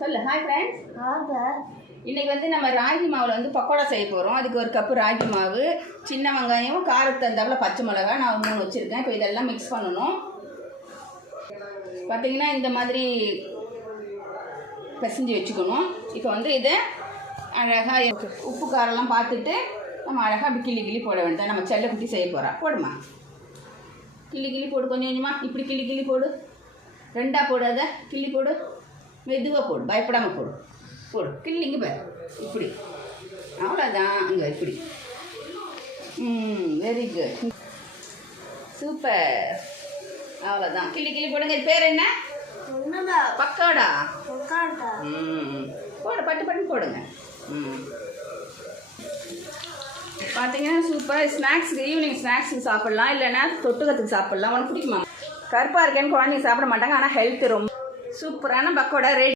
சொல்லு. Hi friends. இன்றைக்கி வந்து நம்ம ராகி மாவில் வந்து பக்கோடா செய்ய போகிறோம். அதுக்கு ஒரு கப்பு ராகி மாவு, சின்ன வெங்காயம், காரத்து தந்தாப்பில் பச்சை மிளகா நான் 3 வச்சுருக்கேன். இப்போ இதெல்லாம் மிக்ஸ் பண்ணணும். பார்த்திங்கன்னா இந்த மாதிரி பிசைஞ்சு வச்சுக்கணும். இப்போ வந்து இதை அழகாக உப்பு காரெல்லாம் பார்த்துட்டு நம்ம அழகாக அப்படி கிள்ளி கிள்ளி போட வேண்டியது. நம்ம செல்ல குட்டி செய்ய போகிறோம். போடுமா, கிள்ளி கிள்ளி போடு, கொஞ்சம் கொஞ்சமாக இப்படி கிள்ளி கிள்ளி போடு. 2ஆக போடாத, கிள்ளி போடு, மெதுவாக போடு, பயப்படாமல் போடு. போடு, கிள்ளிங்க பாரு, இப்படி, அவ்வளோதான். அங்கே இப்படி. வெரி குட், சூப்பர், அவ்வளோதான். கிள்ளி கிள்ளி போடுங்க. இது பேர் என்ன? பக்கோடா. போடு, பட்டு பட்டு போடுங்க. பார்த்தீங்கன்னா சூப்பர். ஸ்நாக்ஸுக்கு, ஈவினிங் ஸ்நாக்ஸுக்கு சாப்பிட்லாம், இல்லைன்னா தொட்டுக்கிறதுக்கு சாப்பிட்லாம். உனக்கு பிடிக்குமா? கருப்பாக இருக்கேன்னு குழந்தைங்க சாப்பிட மாட்டாங்க, ஆனால் ஹெல்த்து ரொம்ப. சூப்பரான பக்கோடா ரெடி.